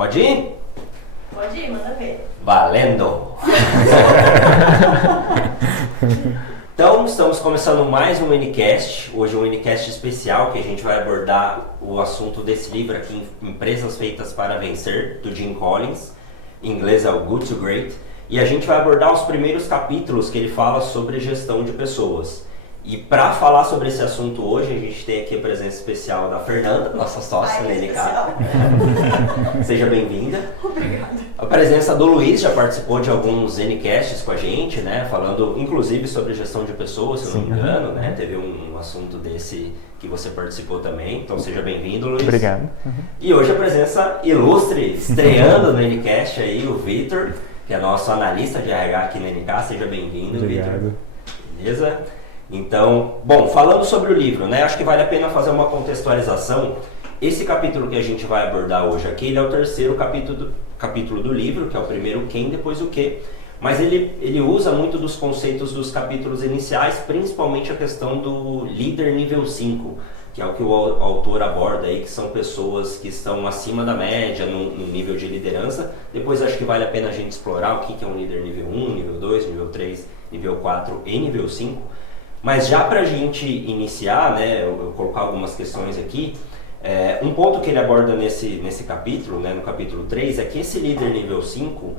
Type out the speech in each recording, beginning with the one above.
Pode ir? Pode ir, manda ver. Valendo! Então, estamos começando mais um Unicast. Hoje é um Unicast especial que a gente vai abordar o assunto desse livro aqui, Empresas Feitas para Vencer, do Jim Collins. Em inglês é o Good to Great. E a gente vai abordar os primeiros capítulos que ele fala sobre gestão de pessoas. E para falar sobre esse assunto hoje, a gente tem aqui a presença especial da Fernanda, nossa sócia na NK. Seja bem-vinda. Obrigada. A presença do Luiz, já participou de alguns Ncasts com a gente, né? Falando inclusive sobre gestão de pessoas, se eu não me engano, né? Teve um assunto desse que você participou também, então seja bem-vindo, Luiz. Obrigado. E hoje a presença ilustre, estreando no Ncast aí, o Vitor, que é nosso analista de RH aqui na NK. Seja bem-vindo, Vitor. Beleza? Então, bom, falando sobre o livro, né, acho que vale a pena fazer uma contextualização. Esse capítulo que a gente vai abordar hoje aqui, ele é o terceiro capítulo do livro, que é o primeiro quem, depois o que. Mas ele usa muito dos conceitos dos capítulos iniciais, principalmente a questão do líder nível 5, que é o que o autor aborda aí, que são pessoas que estão acima da média no nível de liderança. Depois acho que vale a pena a gente explorar o que é um líder nível 1, nível 2, nível 3, nível 4 e nível 5. Mas já para a gente iniciar, né, eu colocar algumas questões aqui, um ponto que ele aborda nesse capítulo, né, no capítulo 3, é que esse líder nível 5,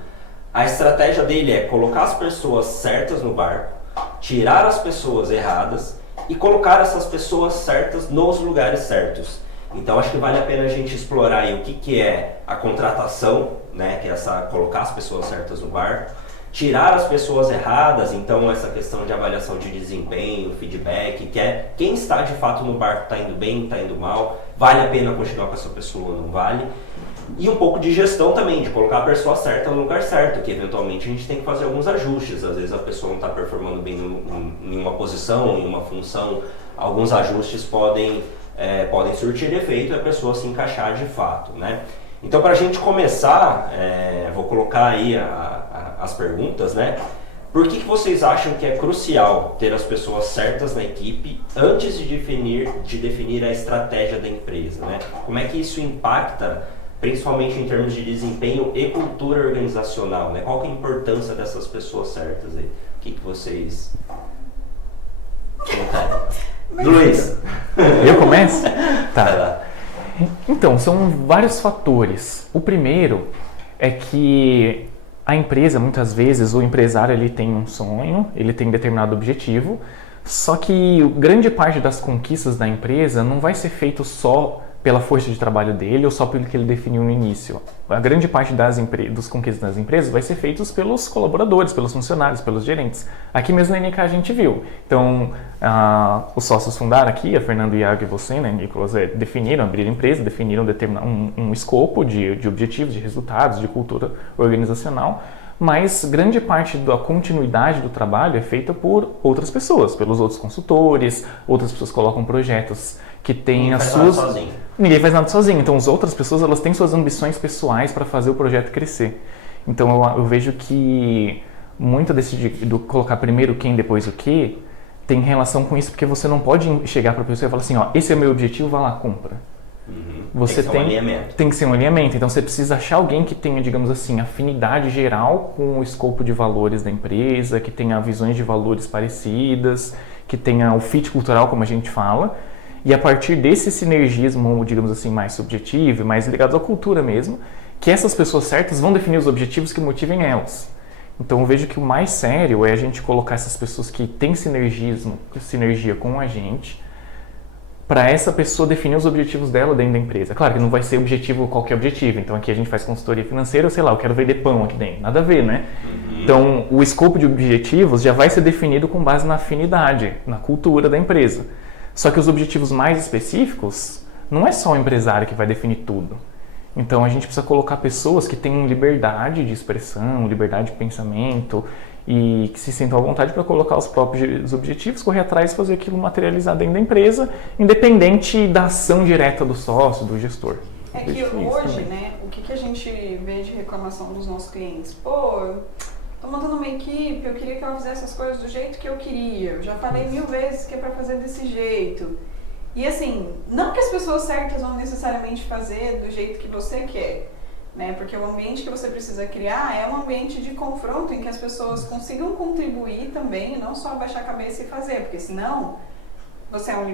a estratégia dele é colocar as pessoas certas no barco, tirar as pessoas erradas e colocar essas pessoas certas nos lugares certos. Então acho que vale a pena a gente explorar aí o que é a contratação, né, que é colocar as pessoas certas no barco, tirar as pessoas erradas, então essa questão de avaliação de desempenho, feedback, que é quem está de fato no barco, está indo bem, está indo mal, vale a pena continuar com essa pessoa ou não vale. E um pouco de gestão também, de colocar a pessoa certa no lugar certo, que eventualmente a gente tem que fazer alguns ajustes. Às vezes a pessoa não está performando bem em uma posição, em uma função, alguns ajustes podem surtir efeito e a pessoa se encaixar de fato, né? Então, para a gente começar, vou colocar aí as perguntas, né? Por que vocês acham que é crucial ter as pessoas certas na equipe antes de definir a estratégia da empresa, né? Como é que isso impacta, principalmente em termos de desempenho e cultura organizacional, né? Qual que é a importância dessas pessoas certas aí? O que vocês colocaram? Luiz! Eu começo? Tá. Vai lá. Então, são vários fatores. O primeiro é que a empresa, muitas vezes, o empresário ele tem um sonho, ele tem um determinado objetivo, só que grande parte das conquistas da empresa não vai ser feito só pela força de trabalho dele ou só pelo que ele definiu no início. A grande parte dos conquistas das empresas vai ser feitos pelos colaboradores, pelos funcionários, pelos gerentes. Aqui mesmo na NK a gente viu. Então, os sócios fundaram aqui, a Fernanda, o Iago e você, né, Nicolas, definiram, abriram a empresa, definiram um escopo de objetivos, de resultados, de cultura organizacional, mas grande parte da continuidade do trabalho é feita por outras pessoas, pelos outros consultores, outras pessoas colocam projetos que têm as suas... Ninguém faz nada sozinho. Então, as outras pessoas elas têm suas ambições pessoais para fazer o projeto crescer. Então, eu vejo que muito do colocar primeiro quem, depois o que, tem relação com isso, porque você não pode chegar para a pessoa e falar assim, ó, esse é o meu objetivo, vai lá, cumpra. Você tem que ser um alinhamento. Então, você precisa achar alguém que tenha, digamos assim, afinidade geral com o escopo de valores da empresa, que tenha visões de valores parecidas, que tenha o fit cultural, como a gente fala. E a partir desse sinergismo, digamos assim, mais subjetivo, mais ligado à cultura mesmo, que essas pessoas certas vão definir os objetivos que motivem elas. Então eu vejo que o mais sério é a gente colocar essas pessoas que têm sinergia com a gente, para essa pessoa definir os objetivos dela dentro da empresa. Claro que não vai ser qualquer objetivo. Então aqui a gente faz consultoria financeira, sei lá, eu quero vender pão aqui dentro. Nada a ver, né? Então o escopo de objetivos já vai ser definido com base na afinidade, na cultura da empresa. Só que os objetivos mais específicos, não é só o empresário que vai definir tudo. Então a gente precisa colocar pessoas que tenham liberdade de expressão, liberdade de pensamento e que se sintam à vontade para colocar os próprios objetivos, correr atrás e fazer aquilo materializar dentro da empresa, independente da ação direta do sócio, do gestor. É que hoje, né, o que a gente vê de reclamação dos nossos clientes? Pô, tô montando uma equipe, eu queria que ela fizesse as coisas do jeito que eu queria. Eu já falei 1000 vezes que é para fazer desse jeito. E assim, não que as pessoas certas vão necessariamente fazer do jeito que você quer, né? Porque o ambiente que você precisa criar é um ambiente de confronto em que as pessoas consigam contribuir também, e não só abaixar a cabeça e fazer, porque senão você é um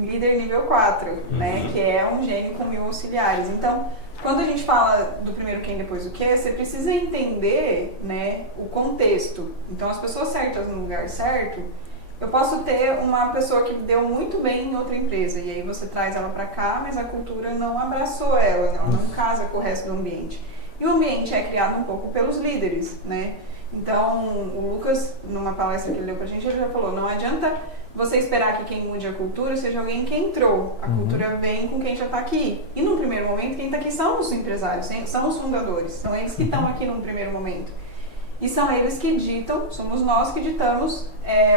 líder nível 4, né? Que é um gênio com 1000 auxiliares. Então, quando a gente fala do primeiro quem, depois o que, você precisa entender, né, o contexto. Então, as pessoas certas no lugar certo, eu posso ter uma pessoa que deu muito bem em outra empresa, e aí você traz ela para cá, mas a cultura não abraçou ela, ela não casa com o resto do ambiente. E o ambiente é criado um pouco pelos líderes, né? Então, o Lucas, numa palestra que ele deu pra gente, ele já falou, não adianta você esperar que quem mude a cultura seja alguém que entrou. A cultura vem com quem já está aqui. E no primeiro momento, quem está aqui são os empresários, são os fundadores. São eles que estão aqui no primeiro momento. E são eles que ditam, somos nós que ditamos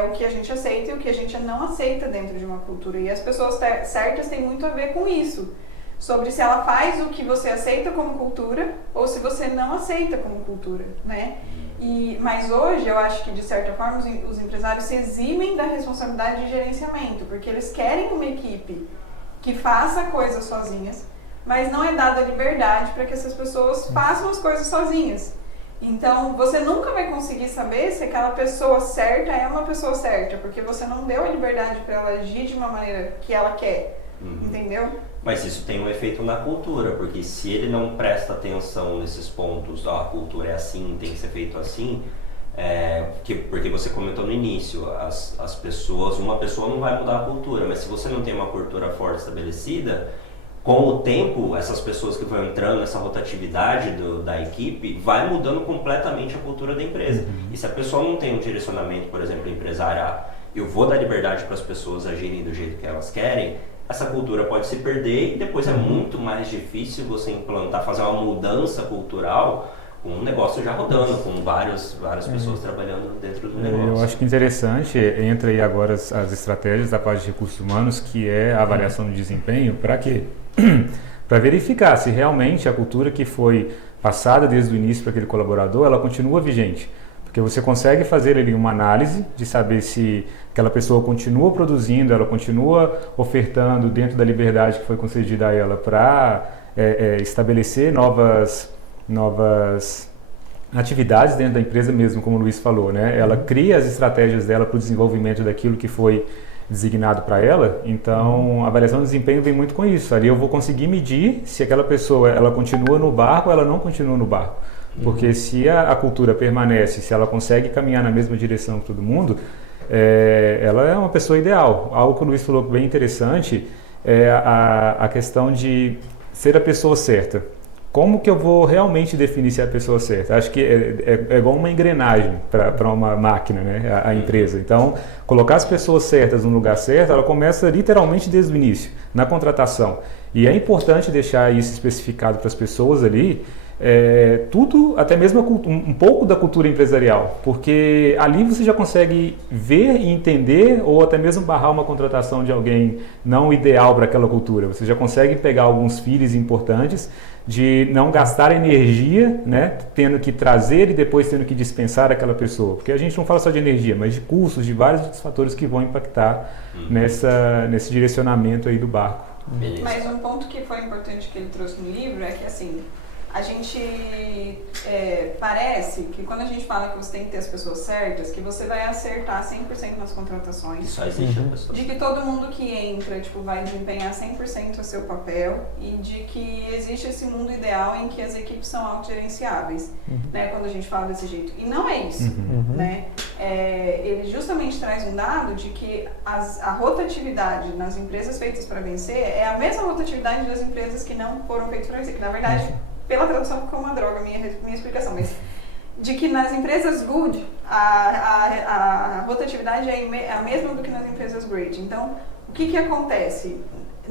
o que a gente aceita e o que a gente não aceita dentro de uma cultura. E as pessoas certas têm muito a ver com isso. Sobre se ela faz o que você aceita como cultura ou se você não aceita como cultura, né? Mas hoje eu acho que de certa forma os empresários se eximem da responsabilidade de gerenciamento, porque eles querem uma equipe que faça coisas sozinhas, mas não é dada a liberdade para que essas pessoas façam as coisas sozinhas. Então você nunca vai conseguir saber se aquela pessoa certa é uma pessoa certa, porque você não deu a liberdade para ela agir de uma maneira que ela quer, entendeu? Mas isso tem um efeito na cultura, porque se ele não presta atenção nesses pontos, a cultura é assim, tem que ser feito assim, porque você comentou no início, as pessoas, uma pessoa não vai mudar a cultura, mas se você não tem uma cultura forte estabelecida, com o tempo, essas pessoas que vão entrando nessa rotatividade da equipe, vai mudando completamente a cultura da empresa. E se a pessoa não tem um direcionamento, por exemplo, empresário, eu vou dar liberdade para as pessoas agirem do jeito que elas querem, essa cultura pode se perder e depois é muito mais difícil você implantar, fazer uma mudança cultural com um negócio já rodando, com várias pessoas trabalhando dentro do negócio. Eu acho que interessante, entra aí agora as estratégias da parte de recursos humanos, que é a avaliação de desempenho, para quê? Para verificar se realmente a cultura que foi passada desde o início para aquele colaborador, ela continua vigente. Porque você consegue fazer ali uma análise de saber se aquela pessoa continua produzindo, ela continua ofertando dentro da liberdade que foi concedida a ela para estabelecer novas atividades dentro da empresa mesmo, como o Luiz falou, né? Ela cria as estratégias dela para o desenvolvimento daquilo que foi designado para ela, então a avaliação de desempenho vem muito com isso. Ali eu vou conseguir medir se aquela pessoa ela continua no barco ou ela não continua no barco. Porque se a cultura permanece, se ela consegue caminhar na mesma direção que todo mundo, ela é uma pessoa ideal. Algo que o Luiz falou bem interessante é a questão de ser a pessoa certa. Como que eu vou realmente definir se é a pessoa certa? Acho que é igual uma engrenagem para uma máquina, né? A empresa. Então, colocar as pessoas certas no lugar certo, ela começa literalmente desde o início, na contratação. E é importante deixar isso especificado para as pessoas ali, tudo, até mesmo um pouco da cultura empresarial, porque ali você já consegue ver e entender ou até mesmo barrar uma contratação de alguém não ideal para aquela cultura. Você já consegue pegar alguns feelings importantes de não gastar energia, né, tendo que trazer e depois tendo que dispensar aquela pessoa, porque a gente não fala só de energia, mas de custos, de vários outros fatores que vão impactar nesse direcionamento aí do barco. Beleza. Mas um ponto que foi importante que ele trouxe no livro é que assim, a gente parece que quando a gente fala que você tem que ter as pessoas certas, que você vai acertar 100% nas contratações. Só existe a pessoa. De que todo mundo que entra vai desempenhar 100% o seu papel e de que existe esse mundo ideal em que as equipes são autogerenciáveis, né, quando a gente fala desse jeito. E não é isso, né? Ele justamente traz um dado de que a rotatividade nas empresas feitas para vencer é a mesma rotatividade das empresas que não foram feitas para vencer, que na verdade pela tradução ficou uma droga minha explicação, mas de que nas empresas good a rotatividade é a mesma do que nas empresas great. Então, o que acontece?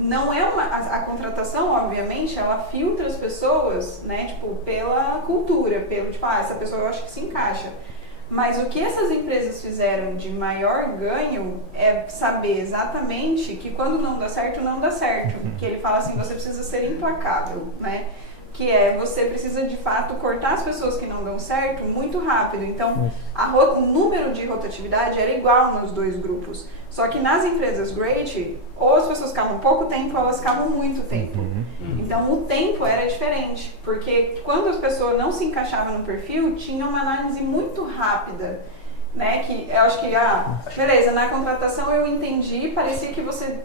Não é a contratação, obviamente, ela filtra as pessoas, né, tipo, pela cultura, pelo tipo, essa pessoa eu acho que se encaixa. Mas o que essas empresas fizeram de maior ganho é saber exatamente que quando não dá certo, não dá certo. Que ele fala assim, você precisa ser implacável, né? Que você precisa de fato cortar as pessoas que não dão certo muito rápido. Então, o número de rotatividade era igual nos dois grupos. Só que nas empresas great, ou as pessoas ficavam pouco tempo, ou elas ficavam muito tempo. Então o tempo era diferente, porque quando as pessoas não se encaixavam no perfil, tinha uma análise muito rápida, né? Que eu acho que, beleza, na contratação eu entendi, parecia que você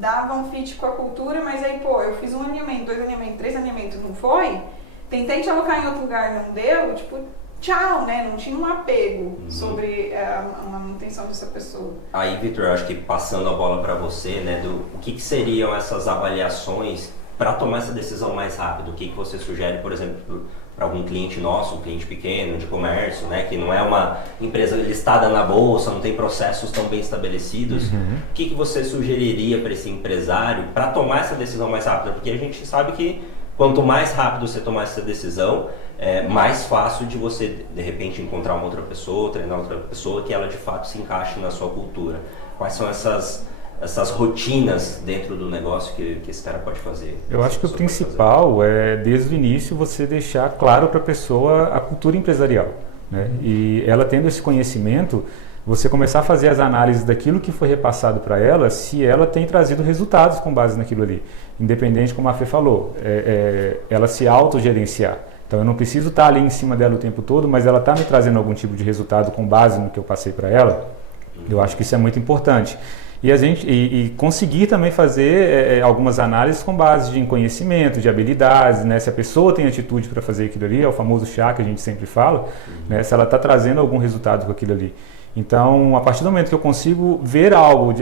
dava um fit com a cultura, mas aí, eu fiz 1 alinhamento, 2 alinhamentos, 3 alinhamentos, não foi? Tentei te alocar em outro lugar, não deu, tipo, tchau, né? Não tinha um apego sobre a manutenção dessa pessoa. Aí, Vitor, eu acho que passando a bola para você, né, o que seriam essas avaliações para tomar essa decisão mais rápido? O que você sugere, por exemplo, para algum cliente nosso, um cliente pequeno, de comércio, né, que não é uma empresa listada na bolsa, não tem processos tão bem estabelecidos? O que você sugeriria para esse empresário para tomar essa decisão mais rápida? Porque a gente sabe que quanto mais rápido você tomar essa decisão, é mais fácil de você, de repente, encontrar uma outra pessoa, treinar outra pessoa que ela de fato se encaixe na sua cultura. Quais são essas rotinas dentro do negócio que esse cara pode fazer? Eu acho que o principal é, desde o início, você deixar claro para a pessoa a cultura empresarial, né? E ela tendo esse conhecimento, você começar a fazer as análises daquilo que foi repassado para ela, se ela tem trazido resultados com base naquilo ali. Independente, como a Fê falou, ela se autogerenciar. Então eu não preciso estar ali em cima dela o tempo todo, mas ela está me trazendo algum tipo de resultado com base no que eu passei para ela. Eu acho que isso é muito importante. E conseguir também fazer algumas análises com base em conhecimento, de habilidades, né? Se a pessoa tem atitude para fazer aquilo ali, é o famoso chá que a gente sempre fala, né? Se ela está trazendo algum resultado com aquilo ali. Então, a partir do momento que eu consigo ver algo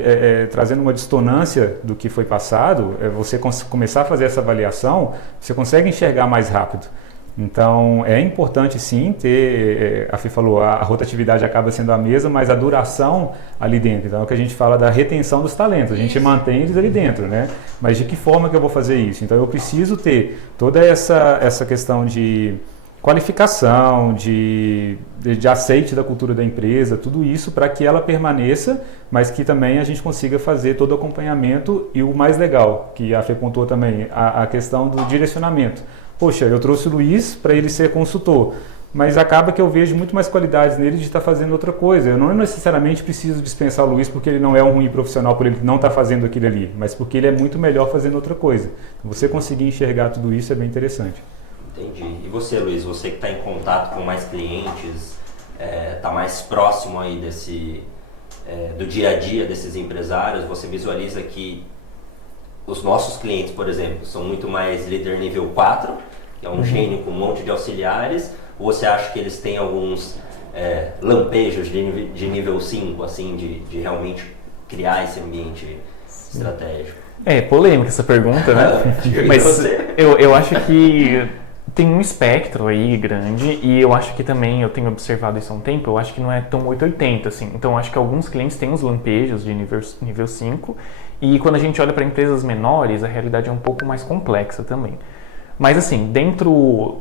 trazendo uma dissonância do que foi passado, você começar a fazer essa avaliação, você consegue enxergar mais rápido. Então, é importante sim ter, a Fê falou, a rotatividade acaba sendo a mesma, mas a duração ali dentro. Então, é o que a gente fala da retenção dos talentos, a gente mantém eles ali dentro, né? Mas de que forma que eu vou fazer isso? Então, eu preciso ter toda essa questão de qualificação, de aceite da cultura da empresa, tudo isso para que ela permaneça, mas que também a gente consiga fazer todo o acompanhamento e o mais legal, que a Fê pontuou também, a questão do direcionamento. Poxa, eu trouxe o Luiz para ele ser consultor, mas acaba que eu vejo muito mais qualidades nele de estar fazendo outra coisa. Eu não necessariamente preciso dispensar o Luiz porque ele não é um ruim profissional, por ele não estar fazendo aquilo ali, mas porque ele é muito melhor fazendo outra coisa. Então, você conseguir enxergar tudo isso é bem interessante. Entendi. E você, Luiz, você que está em contato com mais clientes, está mais próximo aí do dia a dia desses empresários, você visualiza que os nossos clientes, por exemplo, são muito mais líder nível 4, que é um gênio com um monte de auxiliares, ou você acha que eles têm alguns lampejos de nível 5, assim, de realmente criar esse ambiente estratégico? É polêmica essa pergunta, né? Mas eu acho que tem um espectro aí grande e eu acho que também, eu tenho observado isso há um tempo, eu acho que não é tão 880 assim. Então eu acho que alguns clientes têm os lampejos de nível 5 e quando a gente olha para empresas menores, a realidade é um pouco mais complexa também. Mas assim, dentro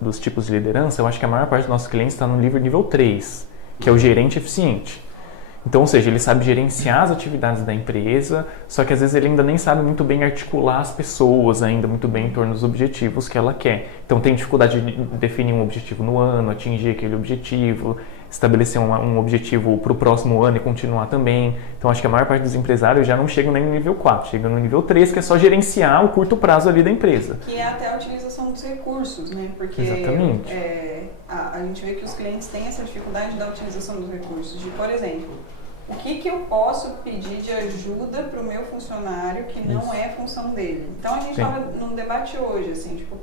dos tipos de liderança, eu acho que a maior parte dos nossos clientes está no nível 3, que é o gerente eficiente. Então, ou seja, ele sabe gerenciar as atividades da empresa, só que às vezes ele ainda nem sabe muito bem articular as pessoas ainda muito bem em torno dos objetivos que ela quer. Então tem dificuldade de definir um objetivo no ano, atingir aquele objetivo, estabelecer um objetivo para o próximo ano e continuar também. Então acho que a maior parte dos empresários já não chegam nem no nível 4, chegam no nível 3, que é só gerenciar o curto prazo ali da empresa. Que é até a utilização dos recursos, né? Porque exatamente. A gente vê que os clientes têm essa dificuldade da utilização dos recursos. De, por exemplo, o que eu posso pedir de ajuda para o meu funcionário que não é função dele? Então a gente estava num debate hoje, assim, tipo,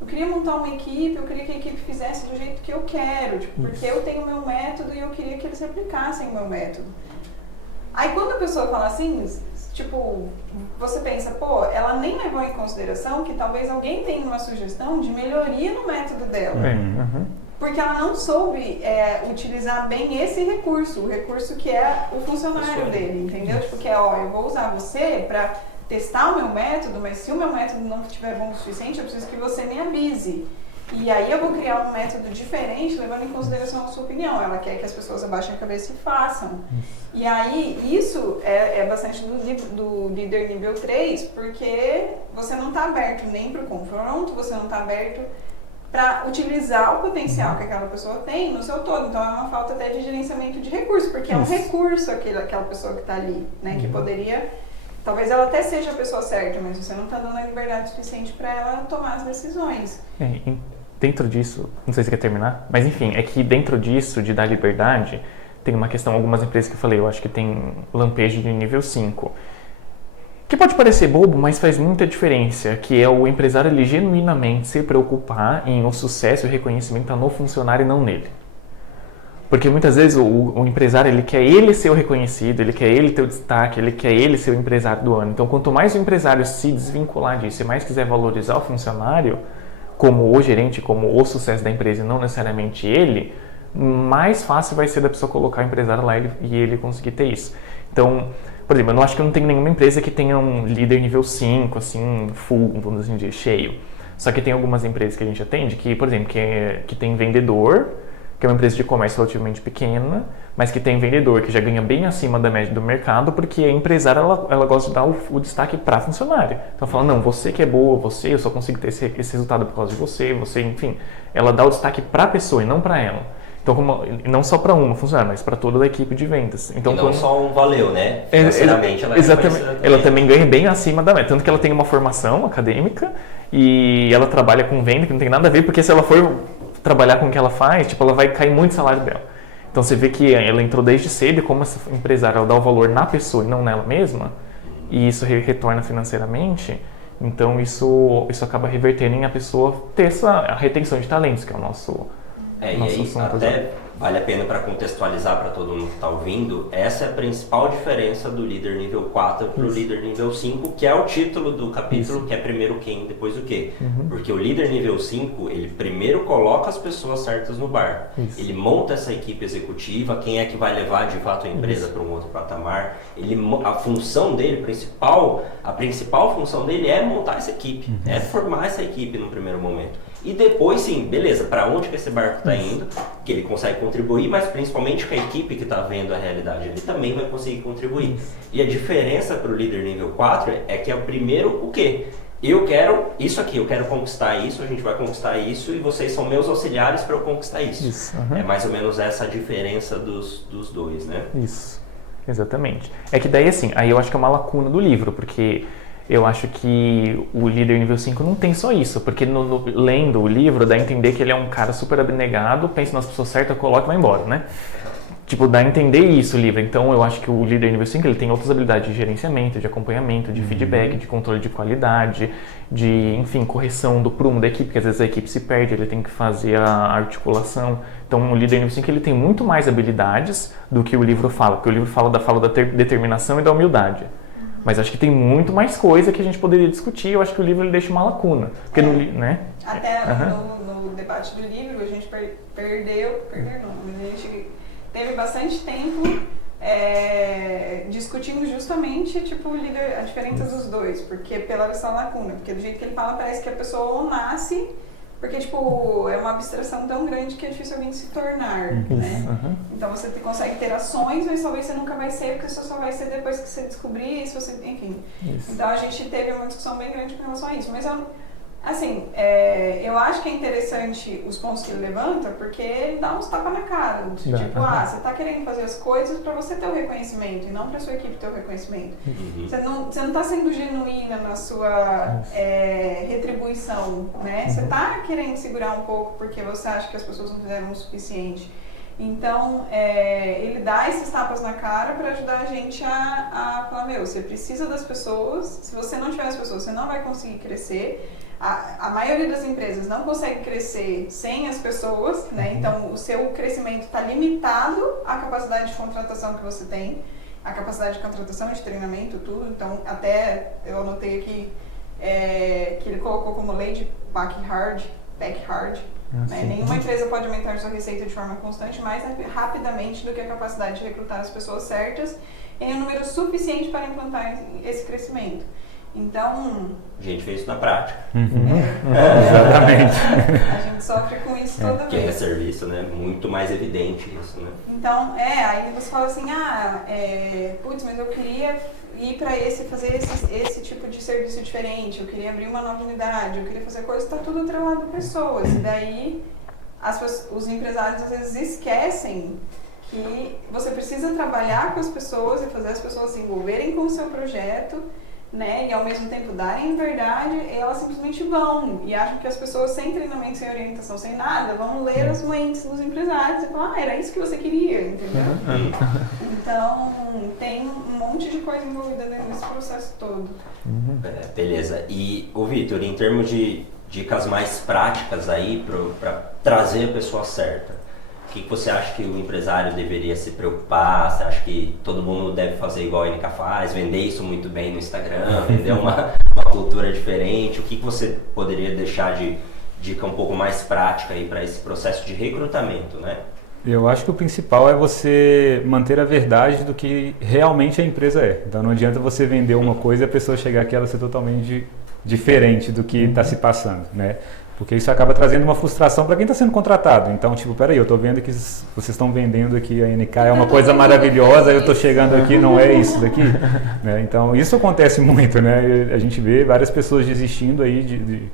eu queria montar uma equipe, eu queria que a equipe fizesse do jeito que eu quero, tipo, porque eu tenho o meu método e eu queria que eles replicassem o meu método. Aí quando a pessoa fala assim, tipo, você pensa, ela nem levou em consideração que talvez alguém tenha uma sugestão de melhoria no método dela. Porque ela não soube utilizar bem esse recurso, o recurso que é o funcionário dele, entendeu? Tipo, que eu vou usar você para testar o meu método, mas se o meu método não estiver bom o suficiente, eu preciso que você me avise. E aí eu vou criar um método diferente, levando em consideração a sua opinião. Ela quer que as pessoas abaixem a cabeça e façam. E aí isso é bastante do líder nível 3, porque você não está aberto nem para o confronto, você não está aberto para utilizar o potencial que aquela pessoa tem no seu todo. Então é uma falta até de gerenciamento de recursos, porque é um recurso aquela pessoa que está ali, né, que poderia talvez ela até seja a pessoa certa, mas você não está dando a liberdade suficiente para ela tomar as decisões. Dentro disso, não sei se você quer terminar, mas enfim, é que dentro disso, de dar liberdade, tem uma questão, algumas empresas que eu falei, eu acho que tem lampejo de nível 5. Que pode parecer bobo, mas faz muita diferença, que é o empresário ele genuinamente se preocupar em o sucesso e o reconhecimento tá no funcionário e não nele. Porque muitas vezes o empresário ele quer ele ser o reconhecido, ele quer ele ter o destaque, ele quer ele ser o empresário do ano. Então quanto mais o empresário se desvincular disso e mais quiser valorizar o funcionário, como o gerente, como o sucesso da empresa e não necessariamente ele, mais fácil vai ser da pessoa colocar o empresário lá e ele conseguir ter isso. Então, por exemplo, eu não acho que não tem nenhuma empresa que tenha um líder nível 5, assim, full, vamos assim dizer, cheio. Só que tem algumas empresas que a gente atende que, por exemplo, que tem vendedor, que é uma empresa de comércio relativamente pequena, mas que tem vendedor que já ganha bem acima da média do mercado, porque a empresária ela gosta de dar o destaque para funcionário. Então, fala, não, você que é boa, eu só consigo ter esse resultado por causa de você, enfim. Ela dá o destaque para a pessoa e não para ela. Então, não só para uma funcionária, mas para toda a equipe de vendas. Então, e não só um valeu, né? Financeiramente, ela também ganha bem acima da média. Tanto que ela tem uma formação acadêmica e ela trabalha com venda, que não tem nada a ver, porque se ela for trabalhar com o que ela faz, ela vai cair muito o salário dela. Então, você vê que ela entrou desde cedo e como essa empresária ela dá o valor na pessoa e não nela mesma, e isso retorna financeiramente, então isso acaba revertendo em a pessoa ter a retenção de talentos, que é o nosso... E aí até vale a pena para contextualizar para todo mundo que está ouvindo, essa é a principal diferença do líder nível 4 para o líder nível 5, que é o título do capítulo, que é primeiro quem, depois o quê. Porque o líder nível 5, ele primeiro coloca as pessoas certas no bar. Ele monta essa equipe executiva, quem é que vai levar de fato a empresa para um outro patamar. A função dele, a principal função dele é montar essa equipe, é formar essa equipe no primeiro momento. E depois, sim, beleza, para onde que esse barco está indo, que ele consegue contribuir, mas principalmente com a equipe que está vendo a realidade, ele também vai conseguir contribuir. E a diferença para o líder nível 4 é que é o primeiro, o quê? Eu quero isso aqui, eu quero conquistar isso, a gente vai conquistar isso e vocês são meus auxiliares para eu conquistar isso. É mais ou menos essa a diferença dos dois, né? Isso, exatamente. É que daí, assim, aí eu acho que é uma lacuna do livro, porque... Eu acho que o líder nível 5 não tem só isso, porque lendo o livro dá a entender que ele é um cara super abnegado, pensa nas pessoas certas, coloca e vai embora, né? Dá a entender isso o livro. Então eu acho que o líder nível 5 ele tem outras habilidades de gerenciamento, de acompanhamento, de feedback, de controle de qualidade, de, enfim, correção do prumo da equipe, porque às vezes a equipe se perde, ele tem que fazer a articulação. Então o líder nível 5 ele tem muito mais habilidades do que o livro fala, porque o livro fala da determinação e da humildade. Mas acho que tem muito mais coisa que a gente poderia discutir. Eu acho que o livro ele deixa uma lacuna. Porque né? Até no debate do livro, a gente perdeu não, mas a gente teve bastante tempo discutindo justamente a diferença dos dois. Porque pela visão lacuna. Porque do jeito que ele fala, parece que a pessoa ou nasce... Porque, é uma abstração tão grande que é difícil alguém se tornar, né? Então, você consegue ter ações, mas talvez você nunca vai ser, porque você só vai ser depois que você descobrir, enfim. Então, a gente teve uma discussão bem grande com relação a isso. Mas, eu acho que é interessante os pontos que ele levanta, porque ele dá uns tapas na cara. Você está querendo fazer as coisas para você ter o reconhecimento, e não para sua equipe ter o reconhecimento. Você não está sendo genuína na sua retribuição, né? Você está querendo segurar um pouco porque você acha que as pessoas não fizeram o suficiente. Então, ele dá esses tapas na cara para ajudar a gente a falar, você precisa das pessoas, se você não tiver as pessoas, você não vai conseguir crescer. A maioria das empresas não consegue crescer sem as pessoas, né? Então o seu crescimento está limitado à capacidade de contratação que você tem, a capacidade de contratação, de treinamento, tudo. Então até eu anotei aqui que ele colocou como lei de Packard, né? Nenhuma empresa pode aumentar sua receita de forma constante mais rapidamente do que a capacidade de recrutar as pessoas certas em um número suficiente para implantar esse crescimento. Então... A gente fez isso na prática. Exatamente. A gente sofre com isso toda vez. Que é serviço, né? Muito mais evidente isso, né? Então, aí você fala assim, mas eu queria ir para fazer esse tipo de serviço diferente, eu queria abrir uma nova unidade, eu queria fazer coisas, está tudo atrelado a pessoas. E daí, os empresários às vezes esquecem que você precisa trabalhar com as pessoas e fazer as pessoas se envolverem com o seu projeto, né, e ao mesmo tempo darem verdade, elas simplesmente vão e acham que as pessoas sem treinamento, sem orientação, sem nada, vão ler as mentes dos empresários e falar, era isso que você queria, entendeu? Então, tem um monte de coisa envolvida nesse processo todo. Beleza. E, Vitor, em termos de dicas mais práticas aí para trazer a pessoa certa, o que você acha que o empresário deveria se preocupar? Você acha que todo mundo deve fazer igual a NK faz, vender isso muito bem no Instagram, vender uma cultura diferente? O que você poderia deixar de dica um pouco mais prática aí para esse processo de recrutamento, né? Eu acho que o principal é você manter a verdade do que realmente a empresa é. Então não adianta você vender uma coisa e a pessoa chegar aqui e ela ser totalmente diferente do que está se passando, né? Porque isso acaba trazendo uma frustração para quem está sendo contratado. Então, tipo, peraí, eu estou vendo que vocês estão vendendo aqui a NK, é uma coisa maravilhosa, eu estou chegando aqui, não é isso daqui. Né? Então, isso acontece muito, né? A gente vê várias pessoas desistindo aí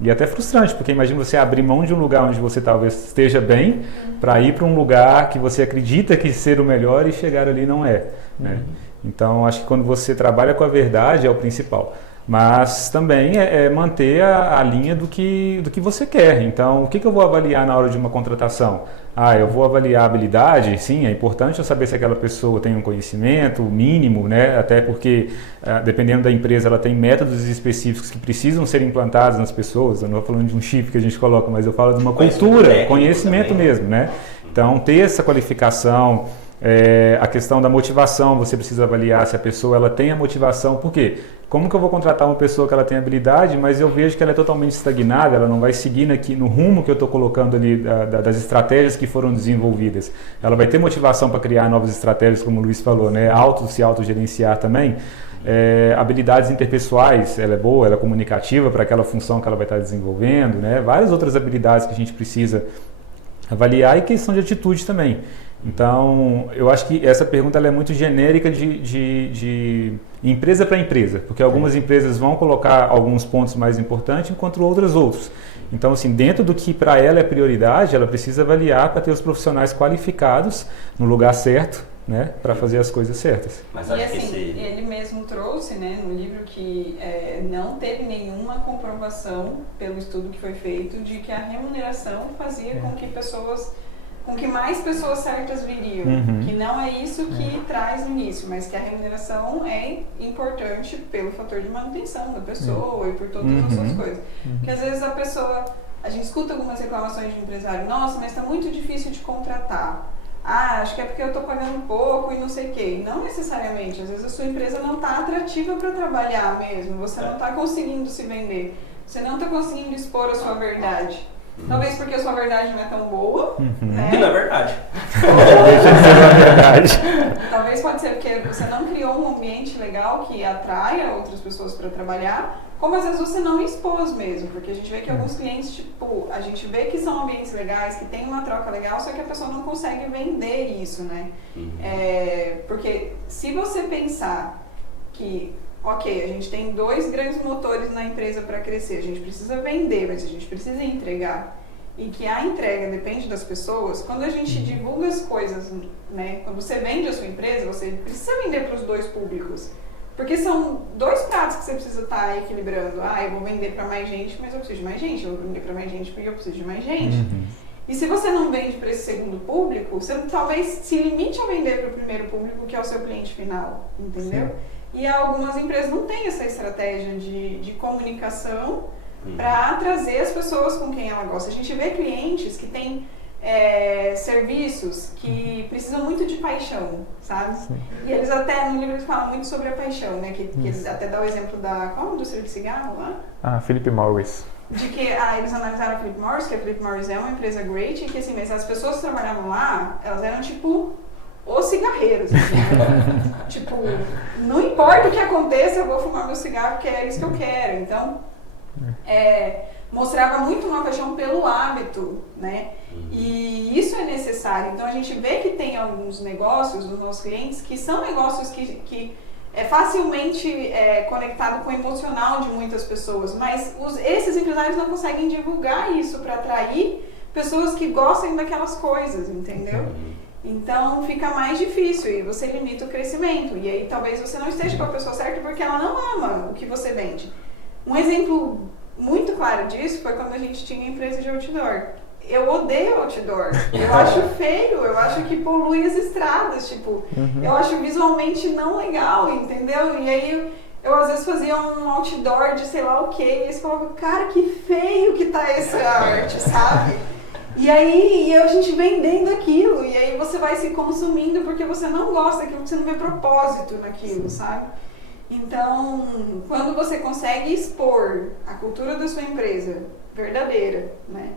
e até frustrante, porque imagina você abrir mão de um lugar onde você talvez esteja bem para ir para um lugar que você acredita que ser o melhor e chegar ali não é. Né? Então, acho que quando você trabalha com a verdade é o principal. Mas também é manter a linha do que você quer. Então, o que eu vou avaliar na hora de uma contratação? Eu vou avaliar a habilidade, sim, é importante eu saber se aquela pessoa tem um conhecimento mínimo, né? Até porque, dependendo da empresa, ela tem métodos específicos que precisam ser implantados nas pessoas. Eu não estou falando de um chip que a gente coloca, mas eu falo de uma cultura, conhecimento mesmo, né? Então, ter essa qualificação, a questão da motivação, você precisa avaliar se a pessoa ela tem a motivação. Por quê? Como que eu vou contratar uma pessoa que ela tem habilidade, mas eu vejo que ela é totalmente estagnada, ela não vai seguir no rumo que eu estou colocando ali das estratégias que foram desenvolvidas. Ela vai ter motivação para criar novas estratégias, como o Luiz falou, né? Se autogerenciar também. Habilidades interpessoais, ela é boa, ela é comunicativa para aquela função que ela vai estar desenvolvendo, né? Várias outras habilidades que a gente precisa avaliar e questão de atitude também. Então, eu acho que essa pergunta ela é muito genérica de empresa para empresa, porque algumas empresas vão colocar alguns pontos mais importantes, enquanto outros. Então, assim, dentro do que para ela é prioridade, ela precisa avaliar para ter os profissionais qualificados no lugar certo, né, para fazer as coisas certas. Mas acho que ele mesmo trouxe, né, no livro que não teve nenhuma comprovação pelo estudo que foi feito de que a remuneração fazia com que mais pessoas certas viriam, que não é isso que traz no início, mas que a remuneração é importante pelo fator de manutenção da pessoa e por todas as outras coisas. Porque às vezes a gente escuta algumas reclamações de empresário, nossa, mas está muito difícil de contratar. Acho que é porque eu estou pagando pouco e não sei o quê. Não necessariamente, às vezes a sua empresa não está atrativa para trabalhar mesmo, você não está conseguindo se vender, você não está conseguindo expor a sua verdade. Talvez porque a sua verdade não é tão boa, né? Não é verdade. Deixa de ser uma verdade. Talvez pode ser porque você não criou um ambiente legal que atraia outras pessoas para trabalhar, como às vezes você não expôs mesmo, porque a gente vê que alguns clientes, tipo, a gente vê que são ambientes legais, que tem uma troca legal, só que a pessoa não consegue vender isso, né? Porque se você pensar que ok, a gente tem 2 grandes motores na empresa para crescer, a gente precisa vender, mas a gente precisa entregar. E que a entrega depende das pessoas. Quando a gente divulga as coisas, né, quando você vende a sua empresa, você precisa vender para os 2 públicos. Porque são 2 pratos que você precisa estar equilibrando. Eu vou vender para mais gente, mas eu preciso de mais gente. Eu vou vender para mais gente porque eu preciso de mais gente. E se você não vende para esse segundo público, você talvez se limite a vender para o primeiro público, que é o seu cliente final, entendeu? Sim. E algumas empresas não têm essa estratégia de comunicação para trazer as pessoas com quem ela gosta. A gente vê clientes que têm serviços que precisam muito de paixão, sabe? Sim. E eles até, no livro, eles falam muito sobre a paixão, né? Que eles até dão o exemplo da... Qual é a indústria de cigarro lá? Philip Morris. De que eles analisaram a Philip Morris, que a Philip Morris é uma empresa great, e que assim, mas as pessoas que trabalhavam lá, elas eram tipo... os cigarreiros, assim, tipo, não importa o que aconteça, eu vou fumar meu cigarro porque é isso que eu quero. Então, mostrava muito uma paixão pelo hábito, né? E isso é necessário. Então, a gente vê que tem alguns negócios dos nossos clientes que são negócios que é facilmente conectado com o emocional de muitas pessoas, mas esses empresários não conseguem divulgar isso para atrair pessoas que gostem daquelas coisas, entendeu? Então fica mais difícil e você limita o crescimento. E aí talvez você não esteja com a pessoa certa porque ela não ama o que você vende. Um exemplo muito claro disso foi quando a gente tinha a empresa de outdoor. Eu odeio outdoor, eu acho feio, eu acho que polui as estradas, tipo, eu acho visualmente não legal, entendeu? E aí eu às vezes fazia um outdoor de sei lá o que, e eles falavam, cara, que feio que tá essa arte, sabe? E aí a gente vendendo aquilo, e aí você vai se consumindo porque você não gosta daquilo, você não vê propósito naquilo, sabe? Então, quando você consegue expor a cultura da sua empresa verdadeira, né?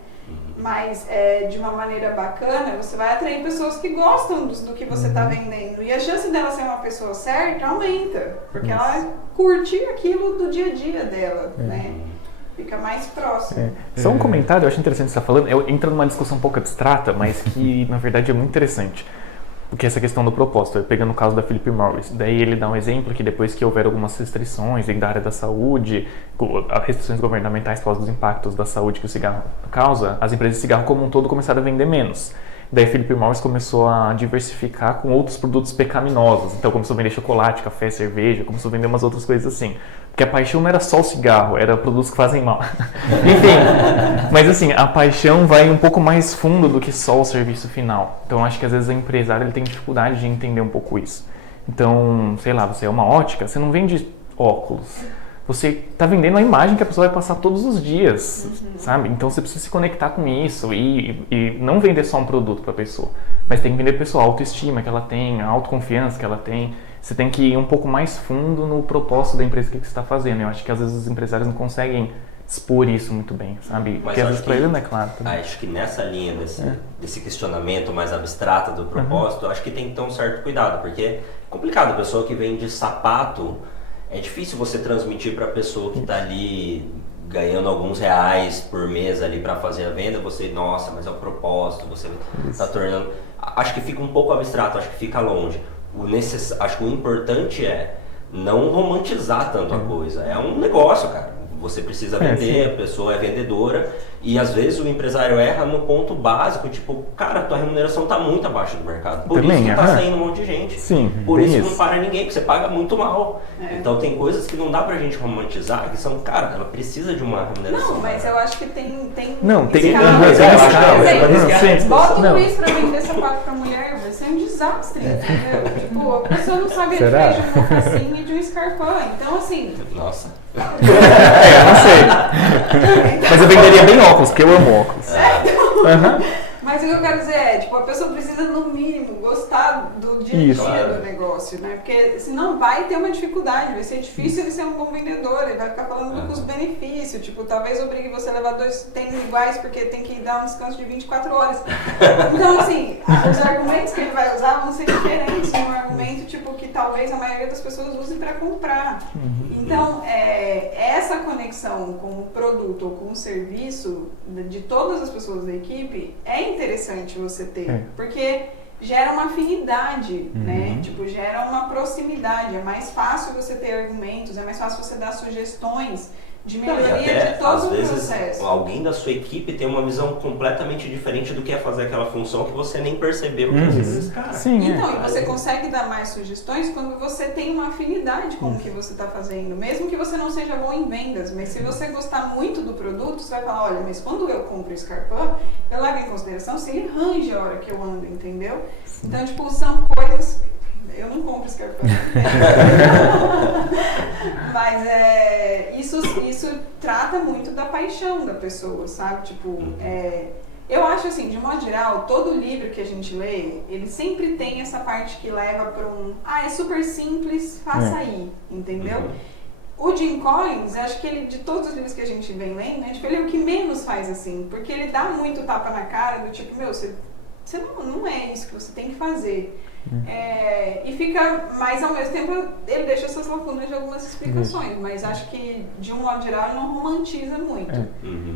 Mas de uma maneira bacana, você vai atrair pessoas que gostam do que você está vendendo. E a chance dela ser uma pessoa certa aumenta, porque ela curte aquilo do dia a dia dela, né? Fica mais próximo. Só um comentário, eu acho interessante você estar falando, entra numa discussão um pouco abstrata, mas que na verdade é muito interessante. Porque essa questão do propósito, eu pegando o caso da Philip Morris, daí ele dá um exemplo que depois que houver algumas restrições da área da saúde, restrições governamentais por causa dos impactos da saúde que o cigarro causa, as empresas de cigarro como um todo começaram a vender menos. Daí Philip Morris começou a diversificar com outros produtos pecaminosos, então começou a vender chocolate, café, cerveja, começou a vender umas outras coisas assim. Porque a paixão não era só o cigarro, era produtos que fazem mal. Enfim, mas assim, a paixão vai um pouco mais fundo do que só o serviço final. Então acho que às vezes o empresário ele tem dificuldade de entender um pouco isso. Então, sei lá, você é uma ótica, você não vende óculos. Você está vendendo a imagem que a pessoa vai passar todos os dias, sabe? Então você precisa se conectar com isso e não vender só um produto para a pessoa. Mas tem que vender a pessoa, a autoestima que ela tem, a autoconfiança que ela tem. Você tem que ir um pouco mais fundo no propósito da empresa que você está fazendo. Eu acho que às vezes os empresários não conseguem expor isso muito bem, sabe? Porque às vezes para ele não é claro também. Acho que nessa linha desse questionamento mais abstrato do propósito, acho que tem que ter um certo cuidado, porque é complicado. A pessoa que vende sapato, é difícil você transmitir para a pessoa que está ali ganhando alguns reais por mês ali para fazer a venda, você, nossa, mas é o propósito, você está tornando... Acho que fica um pouco abstrato, acho que fica longe. Acho que o importante é não romantizar tanto a coisa. É um negócio, cara. Você precisa vender, a pessoa é vendedora e às vezes o empresário erra no ponto básico, tipo, cara, tua remuneração está muito abaixo do mercado. Por também, isso que está saindo um monte de gente. Sim, por isso que não para ninguém, porque você paga muito mal. Então tem coisas que não dá pra gente romantizar, que são, cara, ela precisa de uma remuneração. Não, mas eu acho que tem não, tem escala. Bota o Luiz pra vender sapato pra mulher, vai ser um desastre, entendeu? Tipo, a pessoa não sabe a diferença de um mocassim e de um scarpão. Então, assim... Nossa. Eu não sei. Mas eu venderia bem óculos, porque eu amo óculos. Mas o que eu quero dizer é, tipo, a pessoa precisa, no mínimo, gostar do dia a dia do negócio, né? Porque senão vai ter uma dificuldade, vai ser difícil ele ser um bom vendedor, ele vai ficar falando do custo-benefício, tipo, talvez obrigue você a levar 2 tênis iguais porque tem que dar um descanso de 24 horas. Então, assim, os argumentos que ele vai usar vão ser diferentes de um argumento, tipo, que talvez a maioria das pessoas use para comprar. Então, essa conexão com o produto ou com o serviço de todas as pessoas da equipe é interessante você ter, porque gera uma afinidade, né? Tipo, gera uma proximidade, é mais fácil você ter argumentos, é mais fácil você dar sugestões de melhoria de todo o processo. Alguém da sua equipe tem uma visão completamente diferente do que é fazer aquela função que você nem percebeu que às vezes, cara. Sim, então, e você consegue dar mais sugestões quando você tem uma afinidade com o que você está fazendo, mesmo que você não seja bom em vendas, mas se você gostar muito do produto, você vai falar, olha, mas quando eu compro o Scarpa, eu levo em consideração se ele range a hora que eu ando, entendeu? Então, tipo, são coisas... Eu não compro Scarpa. Mas isso trata muito da paixão da pessoa, sabe? Tipo, eu acho assim, de modo geral, todo livro que a gente lê, ele sempre tem essa parte que leva para é super simples, faça aí, entendeu? O Jim Collins, acho que ele, de todos os livros que a gente vem lendo, né, tipo, ele é o que menos faz assim, porque ele dá muito tapa na cara do tipo, meu, você não é isso que você tem que fazer. E fica, mas ao mesmo tempo ele deixa essas lacunas de algumas explicações, mas acho que de um modo geral ele não romantiza muito,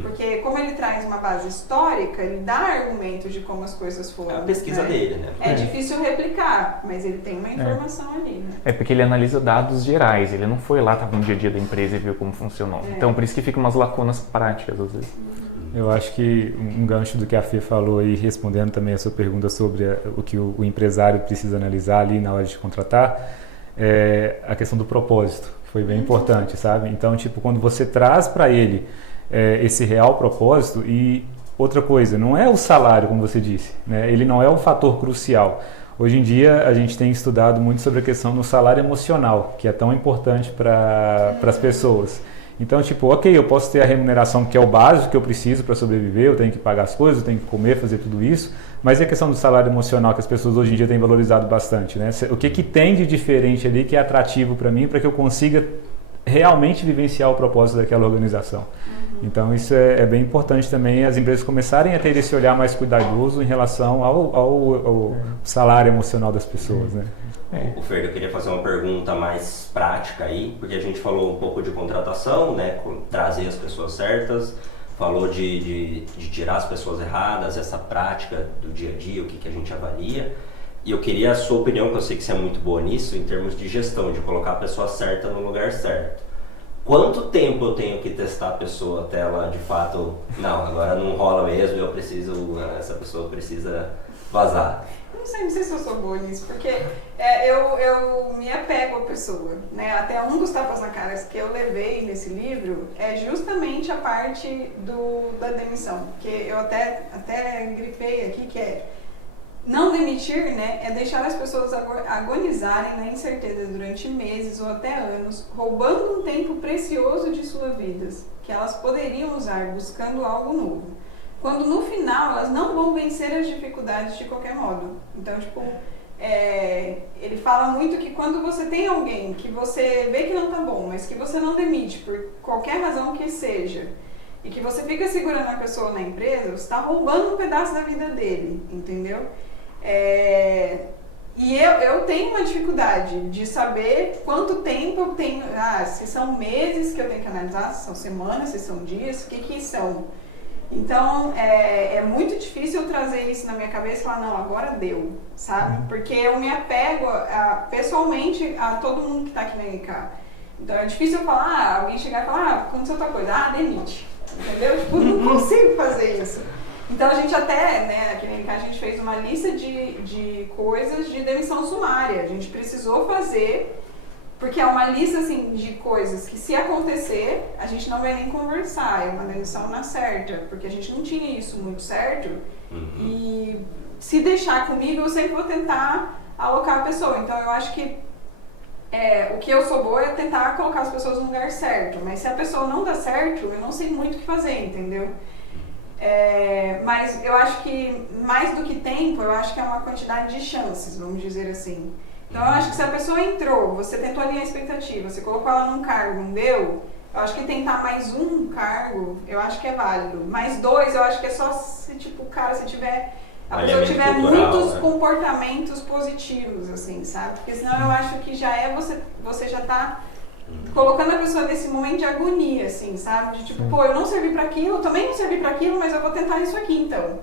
porque como ele traz uma base histórica, ele dá argumentos de como as coisas foram. É a pesquisa dele, né? É difícil replicar, mas ele tem uma informação ali, né? É porque ele analisa dados gerais, ele não foi lá, estava no dia a dia da empresa e viu como funcionou. Então por isso que fica umas lacunas práticas às vezes. Eu acho que um gancho do que a Fê falou aí, respondendo também a sua pergunta sobre o que o empresário precisa analisar ali na hora de contratar, é a questão do propósito, que foi bem importante, sabe? Então, tipo, quando você traz para ele esse real propósito, e outra coisa, não é o salário, como você disse, né? Ele não é um fator crucial. Hoje em dia, a gente tem estudado muito sobre a questão do salário emocional, que é tão importante para as pessoas. Então, tipo, ok, eu posso ter a remuneração que é o básico que eu preciso para sobreviver, eu tenho que pagar as coisas, eu tenho que comer, fazer tudo isso, mas é a questão do salário emocional que as pessoas hoje em dia têm valorizado bastante, né? O que tem de diferente ali que é atrativo para mim, para que eu consiga realmente vivenciar o propósito daquela organização. Então, isso é bem importante também, as empresas começarem a ter esse olhar mais cuidadoso em relação ao salário emocional das pessoas, né? O Fer, eu queria fazer uma pergunta mais prática aí, porque a gente falou um pouco de contratação, né, trazer as pessoas certas, falou de tirar as pessoas erradas, essa prática do dia a dia, o que a gente avalia. E eu queria a sua opinião, que eu sei que você é muito boa nisso, em termos de gestão, de colocar a pessoa certa no lugar certo. Quanto tempo eu tenho que testar a pessoa até ela, de fato, não, agora não rola mesmo, essa pessoa precisa vazar? Não sei se eu sou boa nisso, porque eu me apego à pessoa, né? Até um dos tapas na cara que eu levei nesse livro é justamente a parte da demissão, porque eu até grifei aqui que é não demitir, né, é deixar as pessoas agonizarem na incerteza durante meses ou até anos, roubando um tempo precioso de suas vidas, que elas poderiam usar buscando algo novo. Quando no final elas não vão vencer as dificuldades de qualquer modo. Então, tipo, ele fala muito que quando você tem alguém que você vê que não tá bom, mas que você não demite por qualquer razão que seja, e que você fica segurando a pessoa na empresa, você está roubando um pedaço da vida dele, entendeu? E eu tenho uma dificuldade de saber quanto tempo eu tenho, se são meses que eu tenho que analisar, se são semanas, se são dias, o que são. Então, é muito difícil eu trazer isso na minha cabeça e falar, não, agora deu, sabe? Porque eu me apego pessoalmente a todo mundo que está aqui na NK. Então, é difícil eu falar, alguém chegar e falar, aconteceu outra coisa, demite, entendeu? Tipo, não consigo fazer isso. Então, a gente até, né, aqui na NK, a gente fez uma lista de coisas de demissão sumária. A gente precisou fazer, porque é uma lista, assim, de coisas que se acontecer, a gente não vai nem conversar, é uma demissão na certa, porque a gente não tinha isso muito certo. E se deixar comigo, eu sempre vou tentar alocar a pessoa. Então, eu acho que o que eu sou boa é tentar colocar as pessoas no lugar certo, mas se a pessoa não dá certo, eu não sei muito o que fazer, entendeu? Mas eu acho que, mais do que tempo, eu acho que é uma quantidade de chances, vamos dizer assim. Então eu acho que se a pessoa entrou, você tentou alinhar a expectativa, você colocou ela num cargo, não deu, eu acho que tentar mais um cargo, eu acho que é válido. Mais dois, eu acho que é só se, tipo, cara, se tiver... A pessoa tiver muitos comportamentos positivos, assim, sabe? Porque senão eu acho que você já tá colocando a pessoa nesse momento de agonia, assim, sabe? De tipo, eu não servi pra aquilo, eu também não servi pra aquilo, mas eu vou tentar isso aqui, então.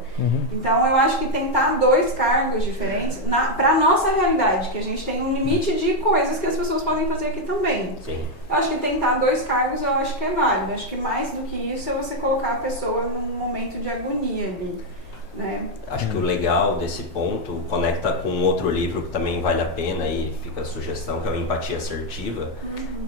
Então, eu acho que tentar dois cargos diferentes, pra nossa realidade, que a gente tem um limite de coisas que as pessoas podem fazer aqui também. Sim. Eu acho que tentar dois cargos, eu acho que é válido. Eu acho que mais do que isso é você colocar a pessoa num momento de agonia ali, né? Acho que o legal desse ponto conecta com outro livro que também vale a pena e fica a sugestão, que é o Empatia Assertiva,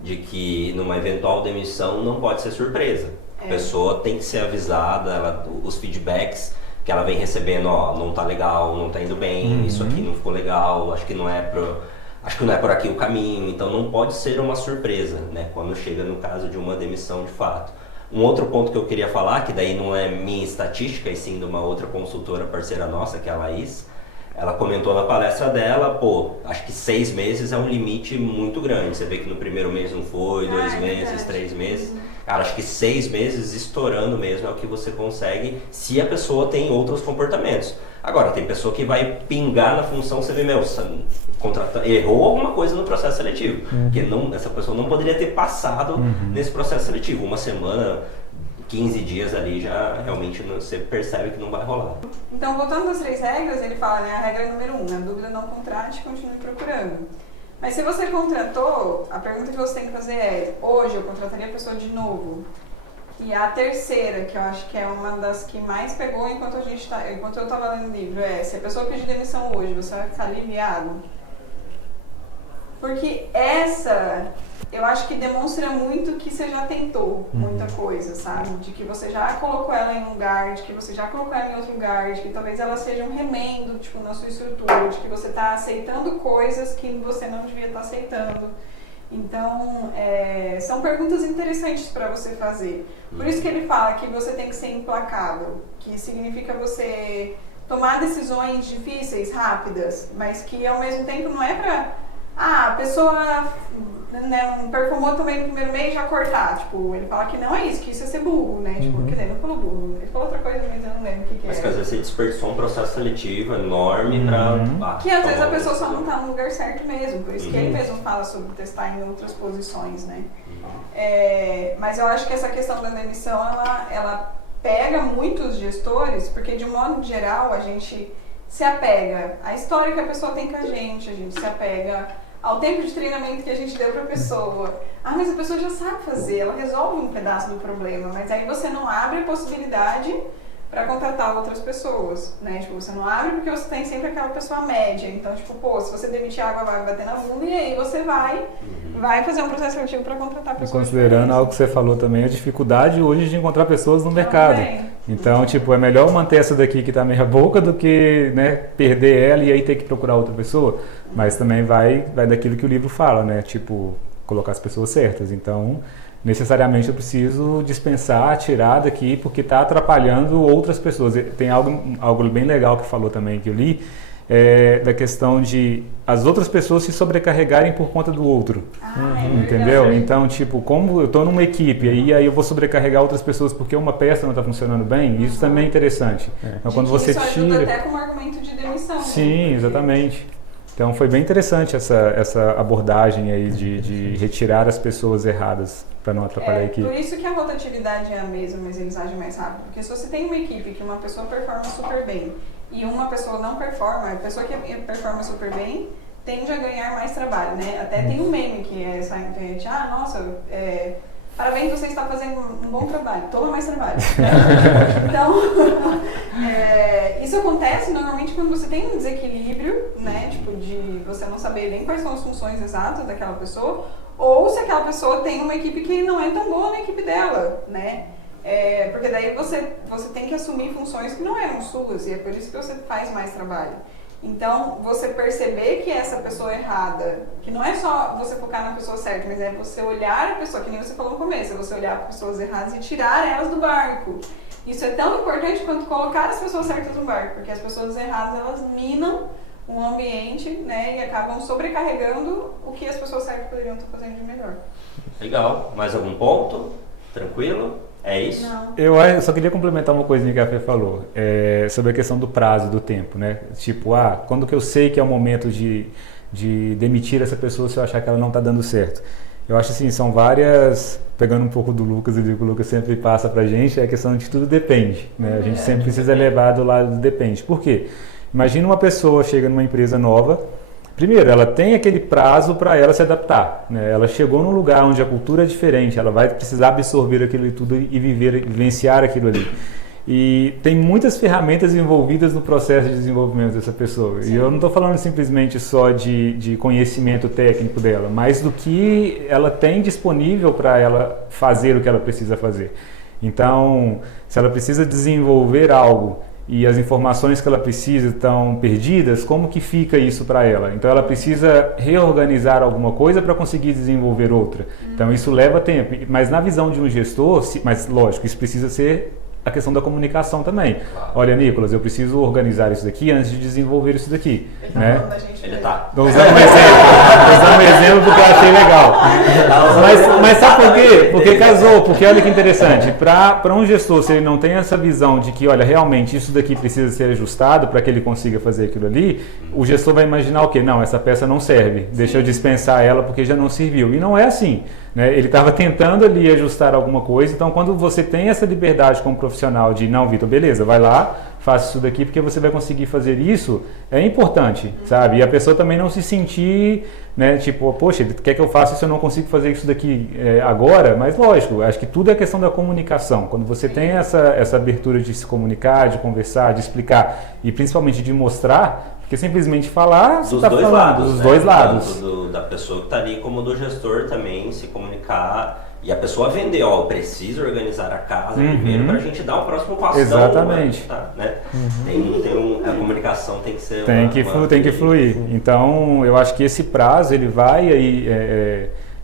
de que numa eventual demissão não pode ser surpresa. A pessoa tem que ser avisada, os feedbacks que ela vem recebendo, não tá legal, não tá indo bem, isso aqui não ficou legal, acho que não é por aqui o caminho, então não pode ser uma surpresa, né, quando chega no caso de uma demissão de fato. Um outro ponto que eu queria falar, que daí não é minha estatística, e sim de uma outra consultora parceira nossa, que é a Laís, ela comentou na palestra dela, acho que 6 meses é um limite muito grande. Você vê que no primeiro mês não foi, 2 meses, 3 meses. Cara, acho que 6 meses estourando mesmo é o que você consegue se a pessoa tem outros comportamentos. Agora, tem pessoa que vai pingar na função, você vê, errou alguma coisa no processo seletivo. Porque essa pessoa não poderia ter passado nesse processo seletivo. 1 semana, 15 dias ali já realmente você percebe que não vai rolar. Então, voltando às 3 regras, ele fala, né, a regra número 1, na dúvida não contrate, continue procurando. Mas se você contratou, a pergunta que você tem que fazer é, hoje eu contrataria a pessoa de novo? E a terceira, que eu acho que é uma das que mais pegou enquanto eu estava lendo o livro, é: se a pessoa pedir demissão hoje, você vai ficar aliviado? Porque essa, eu acho que demonstra muito que você já tentou muita coisa, sabe? De que você já colocou ela em um lugar, de que você já colocou ela em outro lugar, de que talvez ela seja um remendo, tipo, na sua estrutura, de que você está aceitando coisas que você não devia estar aceitando. Então, são perguntas interessantes para você fazer. Por isso que ele fala que você tem que ser implacável, que significa você tomar decisões difíceis, rápidas, mas que ao mesmo tempo não é para... a pessoa não performou também no primeiro mês, já cortar. Tipo, ele fala que não é isso, que isso é ser burro, né? Tipo, quer dizer, não falou burro, ele falou outra coisa, mas eu não lembro o que é. Mas que às vezes você desperdiçou um processo seletivo enorme pra... que às vezes a pessoa só não tá no lugar certo mesmo, por isso que ele mesmo fala sobre testar em outras posições, né? Mas eu acho que essa questão da demissão, ela pega muitos gestores, porque de um modo geral a gente se apega à história que a pessoa tem com a gente se apega ao tempo de treinamento que a gente deu para a pessoa. Mas a pessoa já sabe fazer, ela resolve um pedaço do problema, mas aí você não abre a possibilidade para contratar outras pessoas, né? Tipo, você não abre porque você tem sempre aquela pessoa média. Então, tipo, se você demitir, a água vai bater na bunda e aí você vai fazer um processo seletivo para contratar pessoas. Considerando algo que você falou também, a dificuldade hoje de encontrar pessoas no mercado. Então, tipo, é melhor manter essa daqui que tá meia boca do que, né, perder ela e aí ter que procurar outra pessoa. Mas também vai daquilo que o livro fala, né? Tipo, colocar as pessoas certas. Então, necessariamente eu preciso dispensar, tirar daqui, porque está atrapalhando outras pessoas. Tem algo bem legal que falou também, que eu li, da questão de as outras pessoas se sobrecarregarem por conta do outro. Entendeu? Então, tipo, como eu estou numa equipe e aí eu vou sobrecarregar outras pessoas porque uma peça não está funcionando bem, isso também é interessante. Então, quando você isso tira... ajuda até como argumento de demissão. Sim, exatamente. Então foi bem interessante essa abordagem aí de retirar as pessoas erradas para não atrapalhar a equipe. Por isso que a rotatividade é a mesma, mas eles agem mais rápido. Porque se você tem uma equipe que uma pessoa performa super bem e uma pessoa não performa, a pessoa que performa super bem tende a ganhar mais trabalho, né? Até tem um meme que sai na internet: parabéns, você está fazendo um bom trabalho, toma mais trabalho. Então, isso acontece normalmente quando você tem um desequilíbrio, né? Tipo, de você não saber nem quais são as funções exatas daquela pessoa, ou se aquela pessoa tem uma equipe que não é tão boa na equipe dela, né? Porque daí você tem que assumir funções que não eram suas, e é por isso que você faz mais trabalho. Então, você perceber que essa pessoa errada, que não é só você focar na pessoa certa, mas é você olhar a pessoa, que nem você falou no começo, é você olhar para pessoas erradas e tirar elas do barco. Isso é tão importante quanto colocar as pessoas certas no barco, porque as pessoas erradas, elas minam o ambiente, né, e acabam sobrecarregando o que as pessoas certas poderiam estar fazendo de melhor. Legal. Mais algum ponto? Tranquilo? É isso? Não. Eu só queria complementar uma coisinha que a Fê falou, sobre a questão do prazo, do tempo, né? Tipo, quando que eu sei que é o momento de demitir essa pessoa se eu achar que ela não está dando certo? Eu acho assim, são várias, pegando um pouco do Lucas e do que o Lucas sempre passa pra gente, é a questão de tudo depende, né? A gente sempre precisa levar do lado do depende. Por quê? Imagina uma pessoa chega numa empresa nova. Primeiro, ela tem aquele prazo para ela se adaptar, né? Ela chegou num lugar onde a cultura é diferente, ela vai precisar absorver aquilo tudo e vivenciar aquilo ali. E tem muitas ferramentas envolvidas no processo de desenvolvimento dessa pessoa. Sim. E eu não estou falando simplesmente só de conhecimento técnico dela, mas do que ela tem disponível para ela fazer o que ela precisa fazer. Então, se ela precisa desenvolver algo e as informações que ela precisa estão perdidas, como que fica isso para ela? Então ela precisa reorganizar alguma coisa para conseguir desenvolver outra. Então isso leva tempo, mas na visão de um gestor, mas lógico, isso precisa ser a questão da comunicação também. Olha, Nicolas, eu preciso organizar isso daqui antes de desenvolver isso daqui. Né? Ele tá. Vou usar um exemplo porque eu achei legal. Mas sabe por quê? Porque casou, porque olha que interessante. Para um gestor, se ele não tem essa visão de que, olha, realmente isso daqui precisa ser ajustado para que ele consiga fazer aquilo ali, o gestor vai imaginar o quê? Não, essa peça não serve. Deixa eu dispensar ela porque já não serviu. E não é assim. né? Ele estava tentando ali ajustar alguma coisa. Então, quando você tem essa liberdade como profissional de, não, Vitor, beleza, vai lá, faça isso daqui porque você vai conseguir fazer isso, é importante, sabe? E a pessoa também não se sentir, né, tipo, poxa, ele quer que eu faça isso, eu não consigo fazer isso daqui agora, mas lógico, acho que tudo é questão da comunicação. Quando você tem essa abertura de se comunicar, de conversar, de explicar e principalmente de mostrar, porque simplesmente falar, dos tá dois falando, lados, dos né? dois lados. Tanto da pessoa que está ali como do gestor também se comunicar e a pessoa vender, ó, eu preciso organizar a casa primeiro para a gente dar o próximo passo. Exatamente. Tá, né? A comunicação tem que ser tem que fluir. Então, eu acho que esse prazo ele vai aí,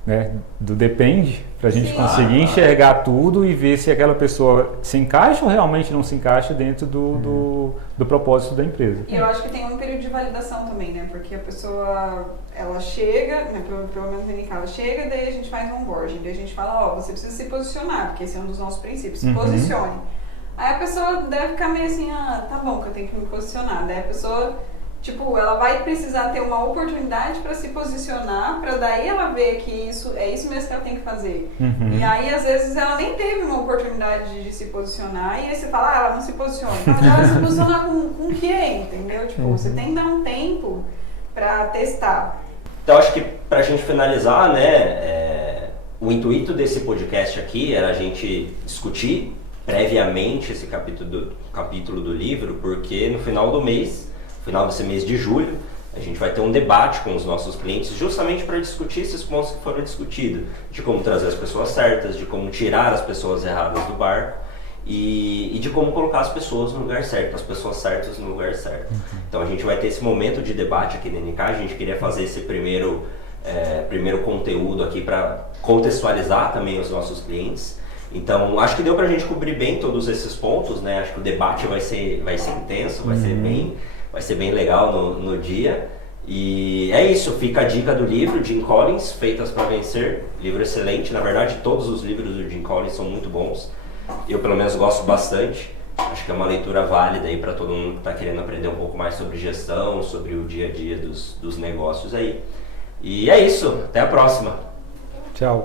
né, do depende, para a gente conseguir enxergar tudo e ver se aquela pessoa se encaixa ou realmente não se encaixa dentro do propósito da empresa. E eu acho que tem um período de validação também, né? Porque a pessoa, ela chega, né, pelo menos na NK, ela chega, daí a gente faz um onboarding, daí a gente fala, ó, você precisa se posicionar, porque esse é um dos nossos princípios, se posicione. Aí a pessoa deve ficar meio assim, tá bom que eu tenho que me posicionar. Daí a pessoa, tipo, ela vai precisar ter uma oportunidade para se posicionar, para daí ela ver que isso é isso mesmo que ela tem que fazer. E aí, às vezes, ela nem teve uma oportunidade de se posicionar, e aí você fala, ela não se posiciona. Mas ela se posicionar com o quê, entendeu? Tipo, você tem que dar um tempo para testar. Então, acho que para a gente finalizar, né, o intuito desse podcast aqui era a gente discutir previamente esse capítulo do livro, porque no final desse mês de julho, a gente vai ter um debate com os nossos clientes justamente para discutir esses pontos que foram discutidos, de como trazer as pessoas certas, de como tirar as pessoas erradas do barco e de como colocar as pessoas no lugar certo, as pessoas certas no lugar certo. Então a gente vai ter esse momento de debate aqui na NK, a gente queria fazer esse primeiro conteúdo aqui para contextualizar também os nossos clientes. Então, acho que deu pra gente cobrir bem todos esses pontos, né? Acho que o debate vai ser intenso, vai ser bem legal no dia. E é isso, fica a dica do livro, Jim Collins, Feitas para Vencer. Livro excelente, na verdade todos os livros do Jim Collins são muito bons. Eu pelo menos gosto bastante. Acho que é uma leitura válida aí para todo mundo que está querendo aprender um pouco mais sobre gestão, sobre o dia a dia dos negócios aí. E é isso, até a próxima. Tchau.